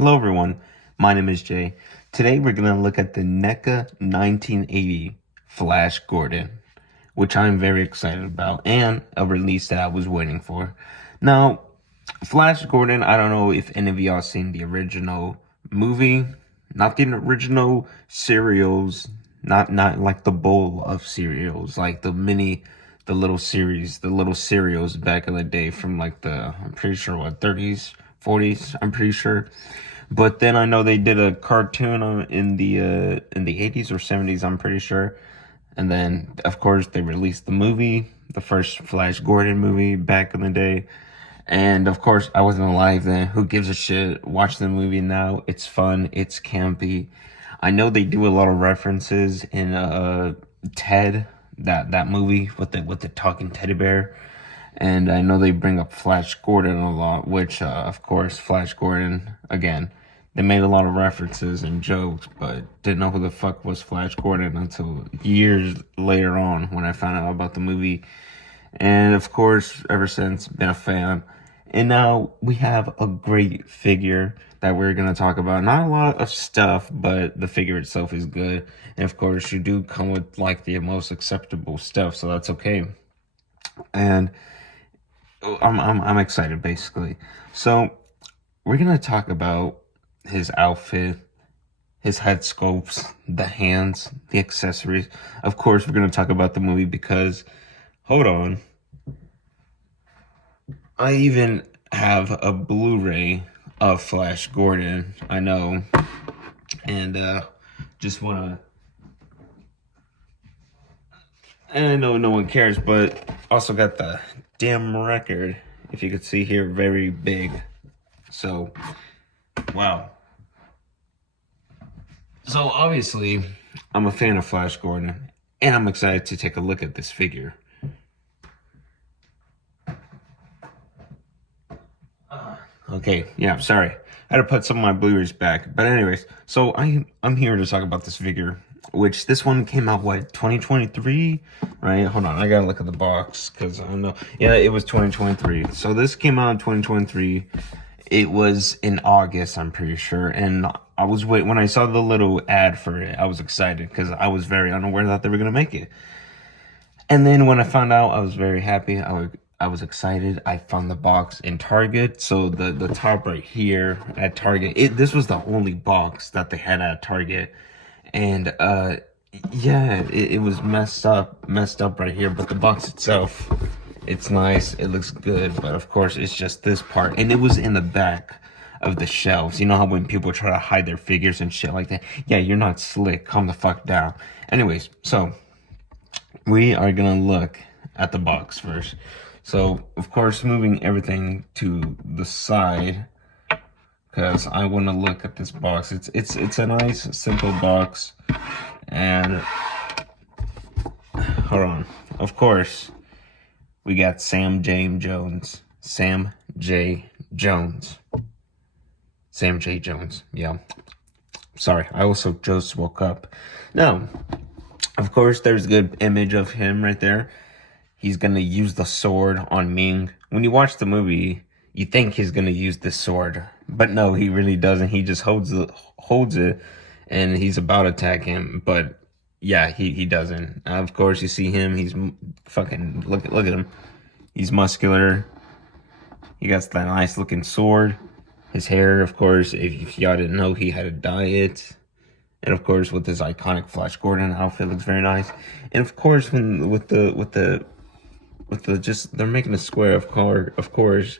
Hello everyone, my name is Jay. Today we're going to look at the NECA 1980 Flash Gordon, which I'm very excited about, and a release that I was waiting for. Now, Flash Gordon, I don't know if any of y'all seen the original movie, not the original serials, not like the bowl of cereals, like the little series, the little cereals back in the day from like I'm pretty sure what, 30s, 40s, I'm pretty sure. But then I know they did a cartoon in the 80s or 70s, I'm pretty sure. And then of course they released the movie, the first Flash Gordon movie back in the day. And of course I wasn't alive then. Who gives a shit? Watch the movie now. It's fun, it's campy. I know they do a lot of references in Ted, that movie with the talking teddy bear. And I know they bring up Flash Gordon a lot, which, of course, Flash Gordon, again, they made a lot of references and jokes, but didn't know who the fuck was Flash Gordon until years later on when I found out about the movie. And, of course, ever since, been a fan. And now we have a great figure that we're going to talk about. Not a lot of stuff, but the figure itself is good. And, of course, you do come with, like, the most acceptable stuff, so that's okay. And I'm excited basically. So we're gonna talk about his outfit, his head sculpts, the hands, the accessories. Of course, we're gonna talk about the movie because, hold on, I even have a Blu-ray of Flash Gordon. I know, and just wanna. And I know no one cares, but also got the damn record. If you could see here, very big. So, wow. So obviously, I'm a fan of Flash Gordon, and I'm excited to take a look at this figure. Okay, yeah, sorry. I had to put some of my Blu-rays back. But anyways, so I'm here to talk about this figure, which this one came out, what, 2023? Right? Hold on, I gotta look at the box, because I don't know. Yeah, it was 2023. So this came out in 2023. It was in August, I'm pretty sure. And I was when I saw the little ad for it, I was excited, because I was very unaware that they were gonna make it. And then when I found out, I was very happy. I was excited. I found the box in Target. So the top right here at Target, this was the only box that they had at Target. And yeah, it was messed up right here. But the box itself, it's nice. It looks good. But of course, it's just this part. And it was in the back of the shelves. You know how when people try to hide their figures and shit like that? Yeah, you're not slick. Calm the fuck down. Anyways, so we are gonna look at the box first. So of course, moving everything to the side, because I want to look at this box. It's a nice simple box. And hold on, of course we got Sam J. Jones. Yeah, sorry, I also just woke up. Now, of course, there's a good image of him right there. He's gonna use the sword on Ming. When you watch the movie, you think he's gonna use this sword, but no, he really doesn't. He just holds it, and he's about to attack him. But yeah, he doesn't. Of course, you see him. He's fucking look at him. He's muscular. He got that nice looking sword. His hair, of course, if y'all didn't know, he had a dye it. And of course, with his iconic Flash Gordon outfit, looks very nice. And of course, with the just, they're making a square of course,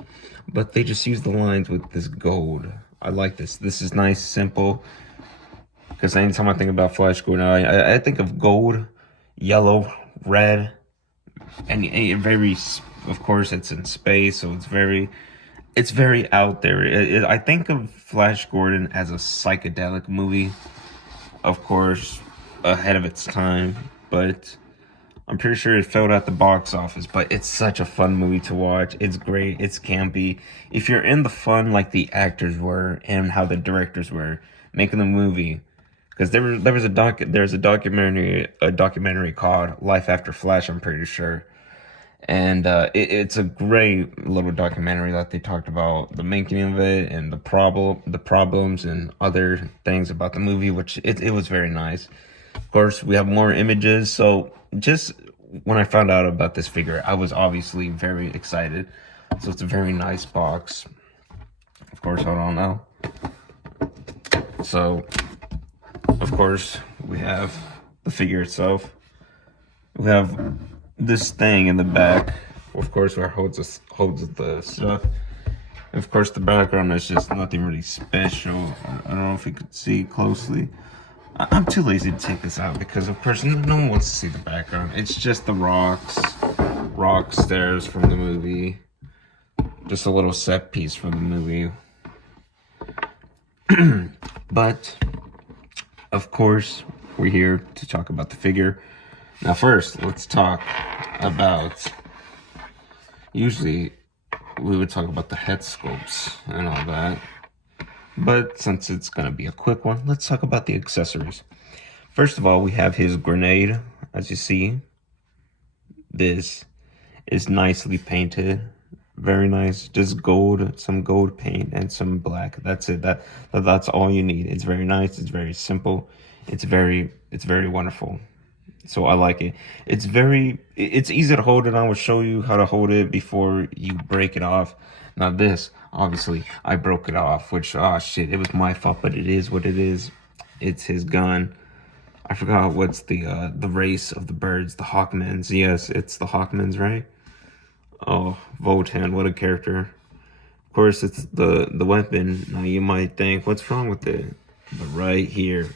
but they just use the lines with this gold. I like this. This is nice, simple. Because anytime I think about Flash Gordon, I think of gold, yellow, red, and very, of course, it's in space, so it's very out there. I think of Flash Gordon as a psychedelic movie. Of course, ahead of its time, but I'm pretty sure it failed at the box office. But it's such a fun movie to watch. It's great. It's campy. If you're in the fun like the actors were and how the directors were making the movie, because there's a documentary called Life After Flash, I'm pretty sure. And it's a great little documentary that they talked about the making of it and the problems and other things about the movie, which it was very nice. Of course, we have more images. So just when I found out about this figure, I was obviously very excited. So it's a very nice box. Of course, hold on now. So, of course, we have the figure itself. We have this thing in the back, of course, where it holds the stuff. And of course, the background is just nothing really special. I don't know if you could see closely. I'm too lazy to take this out because, of course, no one wants to see the background. It's just the rock stairs from the movie. Just a little set piece from the movie. But, of course, we're here to talk about the figure. Now, first, let's talk about... Usually, we would talk about the head sculpts and all that. But since it's going to be a quick one, let's talk about the accessories. First of all, we have his grenade. As you see, this is nicely painted. Very nice. Just gold, some gold paint and some black. That's it. That's all you need. It's very nice. It's very simple. It's very wonderful. So I like it. It's easy to hold it on. We'll show you how to hold it before you break it off. Now this, obviously, I broke it off, which, oh shit, it was my fault, but it is what it is. It's his gun. I forgot what's the race of the birds, the Hawkmans. Yes, it's the Hawkmans, right? Oh, Voltan, what a character. Of course, it's the weapon. Now you might think, what's wrong with it? But right here,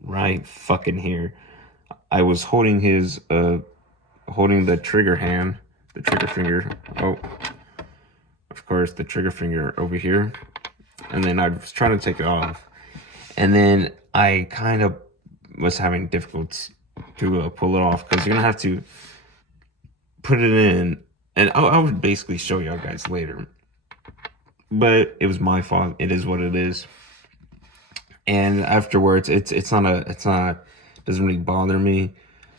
right fucking here, I was holding his, holding the trigger hand, the trigger finger. Oh, of course, the trigger finger over here. And then I was trying to take it off. And then I kind of was having difficulty to pull it off because you're going to have to put it in. And I would basically show y'all guys later. But it was my fault. It is what it is. And afterwards, it doesn't really bother me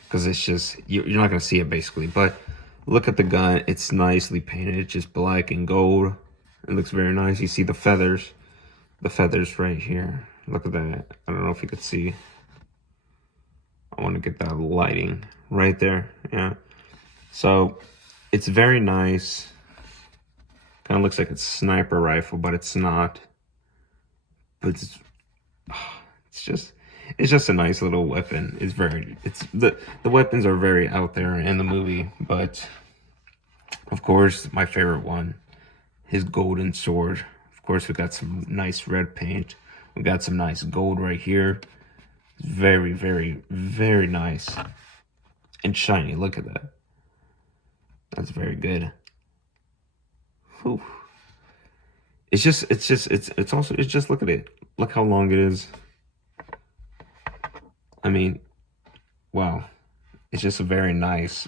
because it's just, you're not going to see it basically. But look at the gun. It's nicely painted. It's just black and gold. It looks very nice. You see the feathers right here. Look at that. I don't know if you could see. I want to get that lighting right there. Yeah. So it's very nice. Kind of looks like it's a sniper rifle, but it's not. But it's just a nice little weapon. The weapons are very out there in the movie, but of course my favorite one, his golden sword. Of course, we got some nice red paint. We got some nice gold right here. Very, very, very nice and shiny. Look at that. That's very good. Whew. It's just look at it. Look how long it is. I mean, wow. It's just a very nice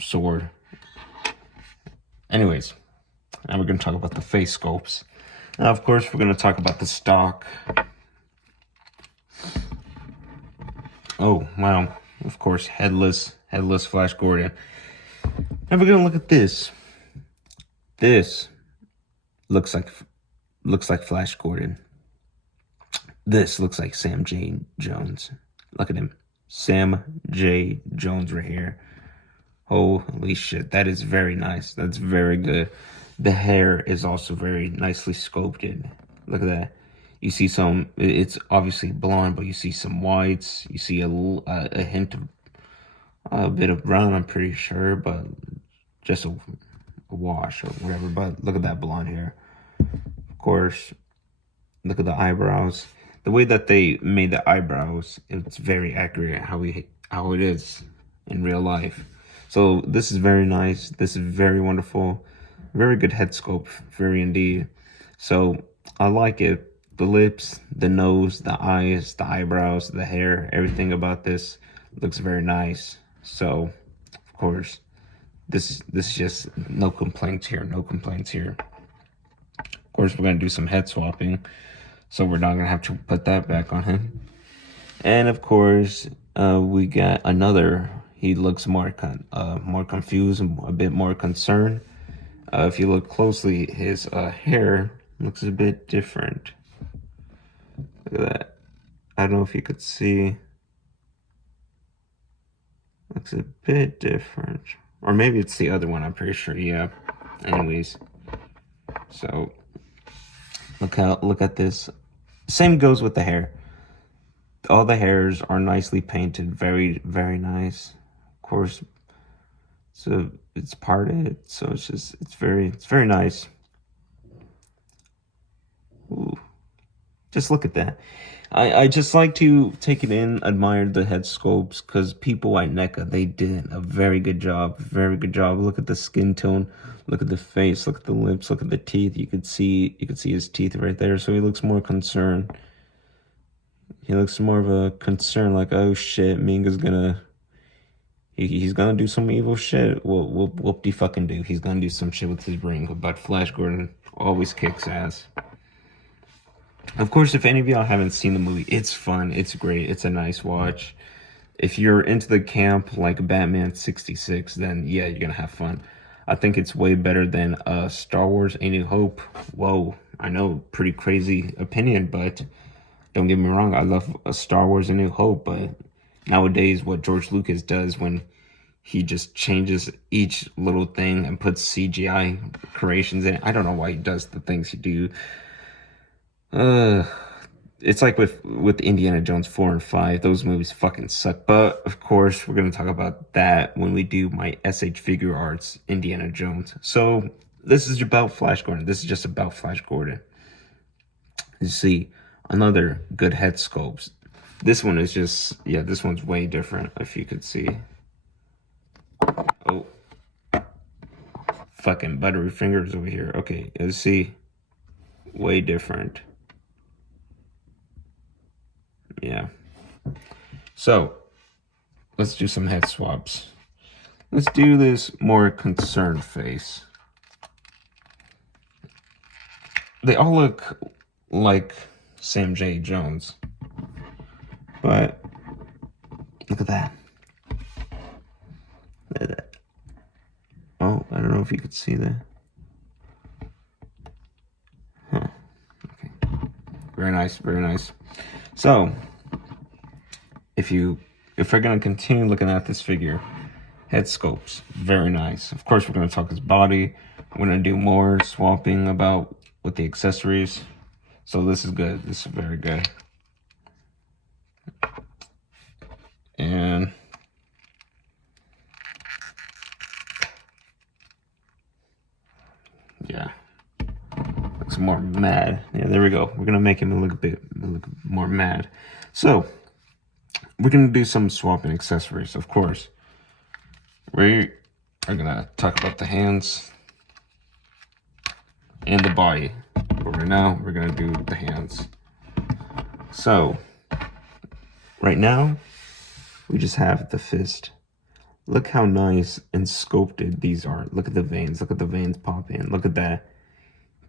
sword. Anyways, now we're going to talk about the face sculpts. Now, of course, we're going to talk about the stock. Oh, wow. Of course, headless Flash Gordon. Now we're going to look at this. This looks like Flash Gordon. This looks like Sam J. Jones. Look at him. Sam J. Jones right here. Holy shit. That is very nice. That's very good. The hair is also very nicely sculpted. Look at that. You see it's obviously blonde, but you see some whites. You see a hint of a bit of brown, I'm pretty sure, but just a wash or whatever. But look at that blonde hair. Of course, look at the eyebrows. The way that they made the eyebrows, it's very accurate how it is in real life. So this is very nice. This is very wonderful. Very good head sculpt, very indeed. So I like it. The lips, the nose, the eyes, the eyebrows, the hair, everything about this looks very nice. So, of course, this is just no complaints here. No complaints here. Of course, we're gonna do some head swapping, so we're not gonna have to put that back on him. And of course, we got another he looks more more confused and a bit more concerned. If you look closely, his hair looks a bit different. Look at that. I don't know if you could see. Looks a bit different. Or maybe it's the other one, I'm pretty sure, yeah. Anyways. So, look at this. Same goes with the hair. All the hairs are nicely painted. Very, very nice. Of course, so it's parted, so it's very nice. Ooh. Just look at that. I just like to take it in, admire the head sculpts, because people at NECA, they did a very good job. Very good job. Look at the skin tone. Look at the face. Look at the lips. Look at the teeth. You could see his teeth right there. So he looks more concerned. He looks more of a concern, like, oh shit, Minga's gonna... He's gonna do some evil shit. Whoop-de fucking do. He's gonna do some shit with his ring. But Flash Gordon always kicks ass. Of course, if any of y'all haven't seen the movie, it's fun. It's great. It's a nice watch. If you're into the camp like Batman 66, then yeah, you're gonna have fun. I think it's way better than Star Wars A New Hope. Whoa, I know, pretty crazy opinion, but don't get me wrong, I love Star Wars A New Hope, but nowadays what George Lucas does when he just changes each little thing and puts CGI creations in it, I don't know why he does the things he do. It's like with Indiana Jones 4 and 5, those movies fucking suck. But of course, we're gonna talk about that when we do my SH Figure Arts Indiana Jones. So this is about Flash Gordon. This is just about Flash Gordon. You see, another good head sculpts. This one is just, yeah, this one's way different, if you could see. Oh, fucking buttery fingers over here. Okay, you see, way different. Yeah. So, let's do some head swaps. Let's do this more concerned face. They all look like Sam J. Jones. But, look at that. Look at that. Oh, I don't know if you could see that. Huh. Okay. Very nice, very nice. So, if we're gonna continue looking at this figure, head sculpts, very nice. Of course, we're gonna talk his body. We're gonna do more swapping about with the accessories. So this is good. This is very good. And yeah, looks more mad. Yeah, there we go. We're gonna make him look more mad. So we're gonna do some swapping accessories, of course. We are gonna talk about the hands and the body. But right now, we're gonna do the hands. So right now, we just have the fist. Look how nice and sculpted these are. Look at the veins. Look at the veins pop in. Look at that.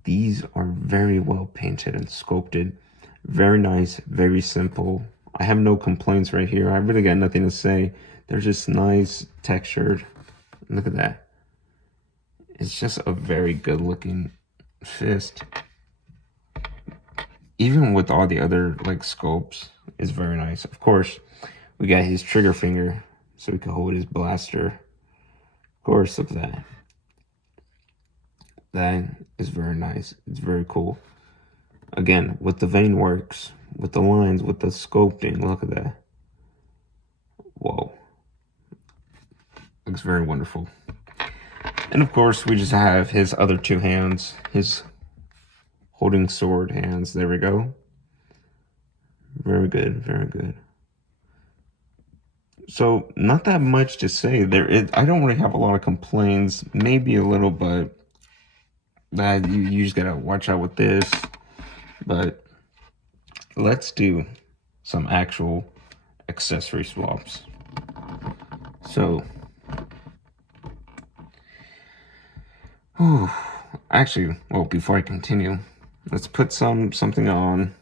These are very well painted and sculpted. Very nice, very simple. I have no complaints right here. I really got nothing to say. They're just nice, textured. Look at that. It's just a very good looking fist. Even with all the other like sculpts, it's very nice. Of course, we got his trigger finger so he can hold his blaster. Of course, look at that. That is very nice. It's very cool. Again, with the vein works, with the lines, with the sculpting, look at that. Whoa. Looks very wonderful. And of course, we just have his other two hands, his holding sword hands. There we go. Very good, very good. So, not that much to say. I don't really have a lot of complaints. Maybe a little, but that you just gotta watch out with this. But let's do some actual accessory swaps. So, actually, well, before I continue, let's put something on,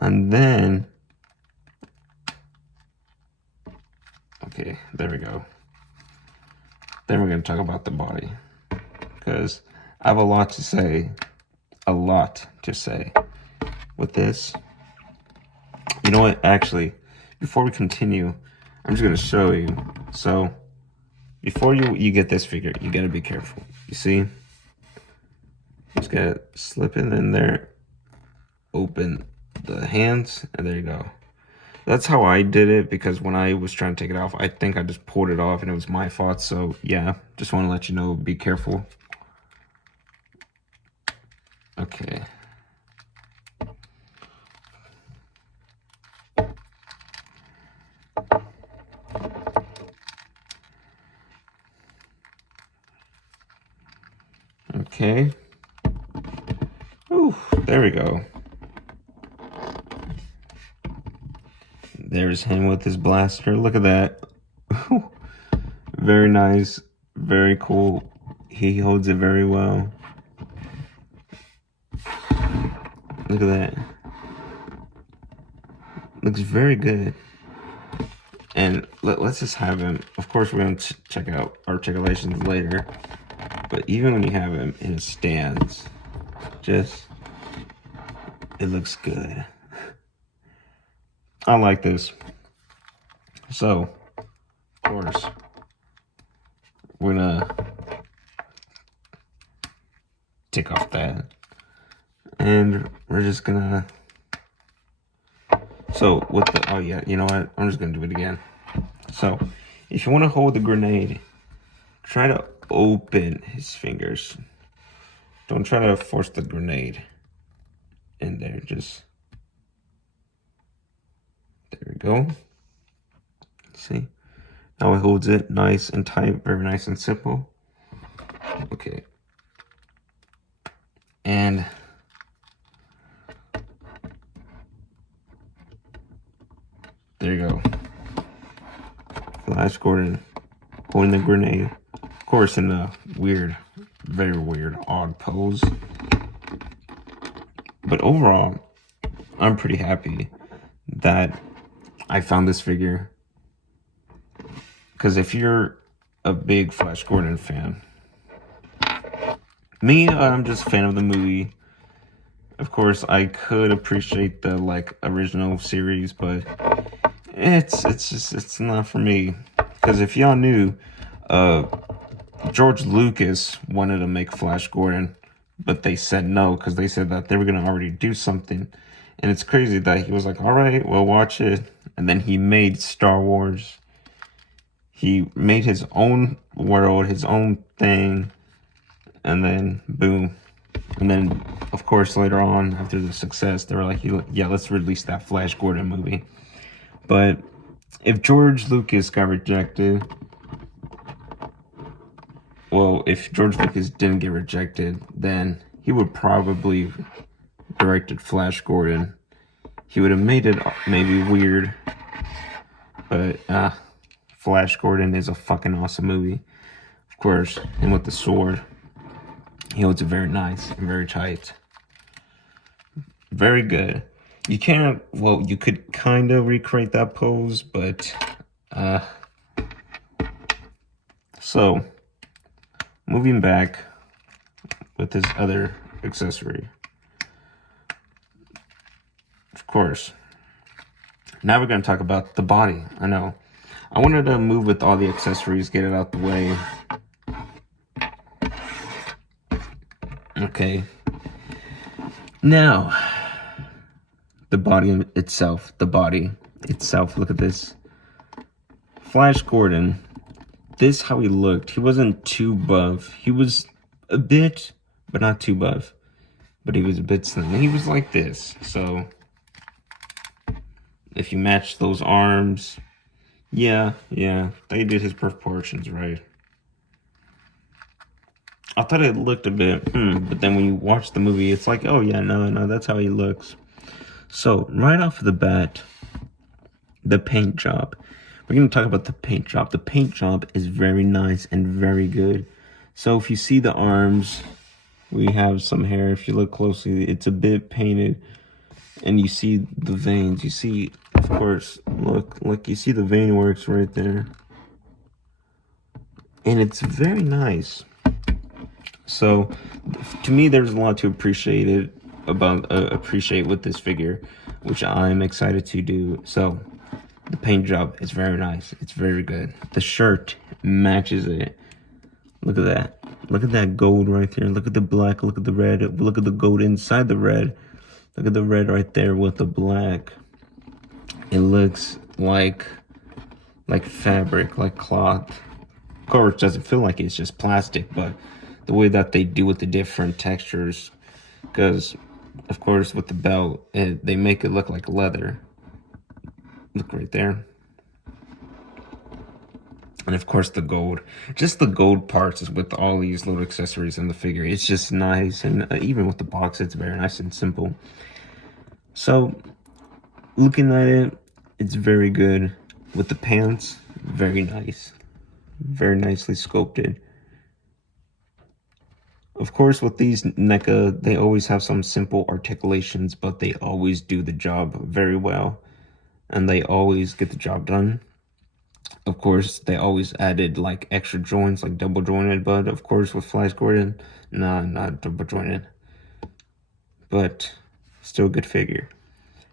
and then Okay, there we go. Then we're going to talk about the body, because I have a lot to say. A lot to say with this. You know what? Actually, before we continue, I'm just going to show you. So, before you get this figure, you got to be careful. You see? Just got to slip it in there, open the hands, and there you go. That's how I did it, because when I was trying to take it off, I think I just pulled it off and it was my fault. So yeah, just want to let you know, be careful. Okay. Okay. Ooh, there we go. There's him with his blaster. Look at that. Very nice. Very cool. He holds it very well. Look at that. Looks very good. And let's just have him. Of course, we're going to check out articulations later. But even when you have him in his stance, just, it looks good. I like this. So, of course, we're gonna take off that. And we're just gonna, so with the, oh yeah, you know what? I'm just gonna do it again. So, if you wanna hold the grenade, try to open his fingers. Don't try to force the grenade in there, just, there we go. See? Now it holds it nice and tight, very nice and simple. Okay. And there you go. Flash Gordon pulling the grenade. Of course, in a weird, very weird, odd pose. But overall, I'm pretty happy that I found this figure. Because if you're a big Flash Gordon fan, me, I'm just a fan of the movie. Of course, I could appreciate the original series, but it's not for me. Because if y'all knew, George Lucas wanted to make Flash Gordon, but they said no, because they said that they were gonna already do something. And it's crazy that he was like, all right, we'll watch it. And then he made Star Wars. He made his own world, his own thing. And then, boom. And then, of course, later on, after the success, they were like, yeah, let's release that Flash Gordon movie. But if George Lucas got rejected, well, if George Lucas didn't get rejected, then he would probably directed Flash Gordon. He would have made it maybe weird, but Flash Gordon is a fucking awesome movie. Of course, and with the sword, he holds it very nice and very tight. Very good. You can't, well, you could kind of recreate that pose, but so moving back with this other accessory. Of course. Now we're going to talk about the body. I know. I wanted to move with all the accessories, get it out the way. Okay. Now, the body itself. Look at this. Flash Gordon. This how he looked. He wasn't too buff. He was a bit, but not too buff. But he was a bit slim. And he was like this. So, if you match those arms, yeah, they did his proportions right. I thought it looked a bit, but then when you watch the movie, it's like, oh yeah, no, that's how he looks. So, right off the bat, the paint job. We're going to talk about the paint job. The paint job is very nice and very good. So, if you see the arms, we have some hair. If you look closely, it's a bit painted. And you see the veins. You see, of course, look, you see the vein works right there. And it's very nice. So, to me, there's a lot to appreciate with this figure, which I'm excited to do. So, the paint job is very nice. It's very good. The shirt matches it. Look at that. Look at that gold right there. Look at the black. Look at the red. Look at the gold inside the red. Look at the red right there with the black. It looks like fabric, like cloth. Of course, it doesn't feel like it's just plastic, but the way that they do with the different textures, because of course with the belt, they make it look like leather. Look right there. And of course the gold, just the gold parts is with all these little accessories in the figure. It's just nice, and even with the box, it's very nice and simple. So looking at it, it's very good. With the pants, very nice, very nicely sculpted. Of course, with these NECA, they always have some simple articulations, but they always do the job very well, and they always get the job done. Of course, they always added like extra joints, like double jointed, but of course with Flash Gordon, nah, not double jointed, but still a good figure.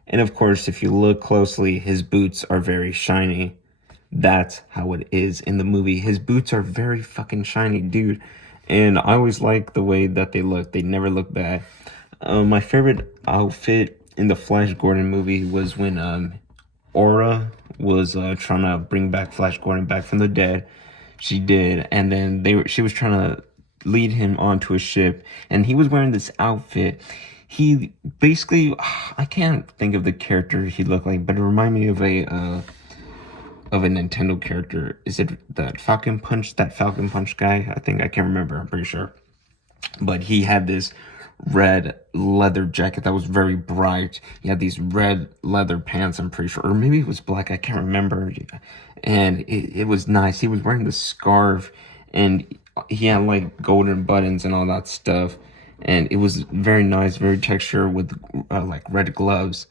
And of course, if you look closely, his boots are very shiny. That's how it is in the movie. His boots are very fucking shiny, dude. And I always like the way that they look. They never look bad. My favorite outfit in the Flash Gordon movie was when Aura was trying to bring back Flash Gordon back from the dead. She did, and then she was trying to lead him onto a ship, and he was wearing this outfit. He basically, I can't think of the character he looked like, but it reminded me of a Nintendo character. Is it that Falcon Punch? That Falcon Punch guy? I think, I can't remember. I'm pretty sure. But he had this red leather jacket that was very bright. He had these red leather pants, I'm pretty sure. Or maybe it was black. I can't remember. And it was nice. He was wearing the scarf, and he had like golden buttons and all that stuff. And it was very nice, very texture with like red gloves.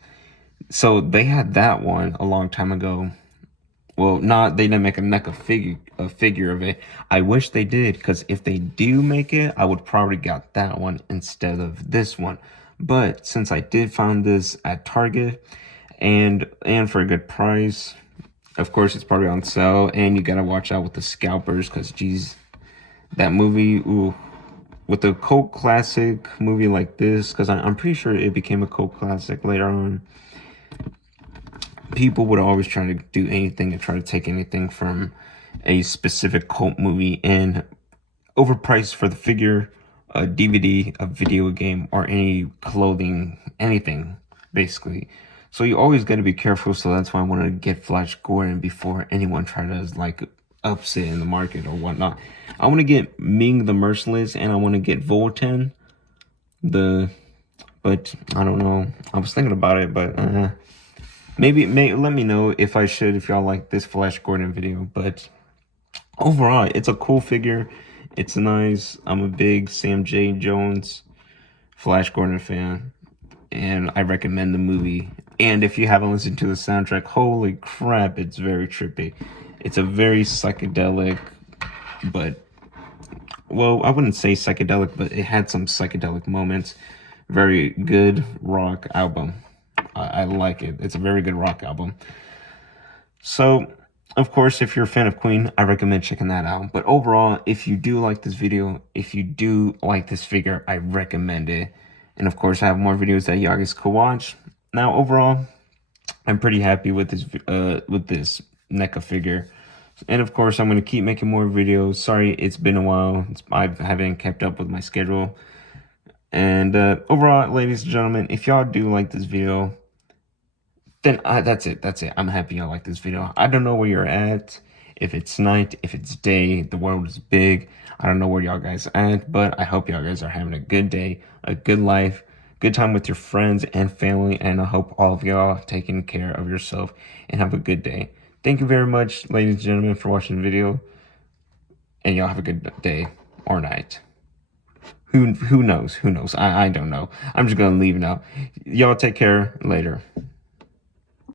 So they had that one a long time ago. Well, they didn't make a NECA figure of it. I wish they did, because if they do make it, I would probably got that one instead of this one. But since I did find this at Target and for a good price, of course it's probably on sale, and you gotta watch out with the scalpers, because geez, that movie, ooh, with a cult classic movie like this, because I'm pretty sure it became a cult classic later on. People would always try to do anything and try to take anything from a specific cult movie and overprice for the figure, a DVD, a video game, or any clothing, anything, basically. So you always got to be careful. So that's why I wanted to get Flash Gordon before anyone tried to like ups it in the market or whatnot. I want to get Ming the Merciless, and I want to get Voltan. But I don't know. I was thinking about it, but maybe let me know if y'all like this Flash Gordon video. But overall, it's a cool figure. It's nice. I'm a big Sam J. Jones Flash Gordon fan, and I recommend the movie. And if you haven't listened to the soundtrack, holy crap, it's very trippy. It's a very psychedelic, but, well, I wouldn't say psychedelic, but it had some psychedelic moments. Very good rock album. I like it. It's a very good rock album. So, of course, if you're a fan of Queen, I recommend checking that out. But overall, if you do like this video, if you do like this figure, I recommend it. And of course, I have more videos that y'all guys could watch. Now, overall, I'm pretty happy with this NECA figure. And of course, I'm going to keep making more videos. Sorry, it's been a while. I haven't kept up with my schedule. And overall, ladies and gentlemen, if y'all do like this video, then that's it. I'm happy y'all like this video. I don't know where you're at. If it's night, if it's day, the world is big. I don't know where y'all guys at, but I hope y'all guys are having a good day, a good life, good time with your friends and family. And I hope all of y'all taking care of yourself and have a good day. Thank you very much, ladies and gentlemen, for watching the video. And y'all have a good day or night. Who knows? Who knows? I don't know. I'm just gonna leave now. Y'all take care. Later.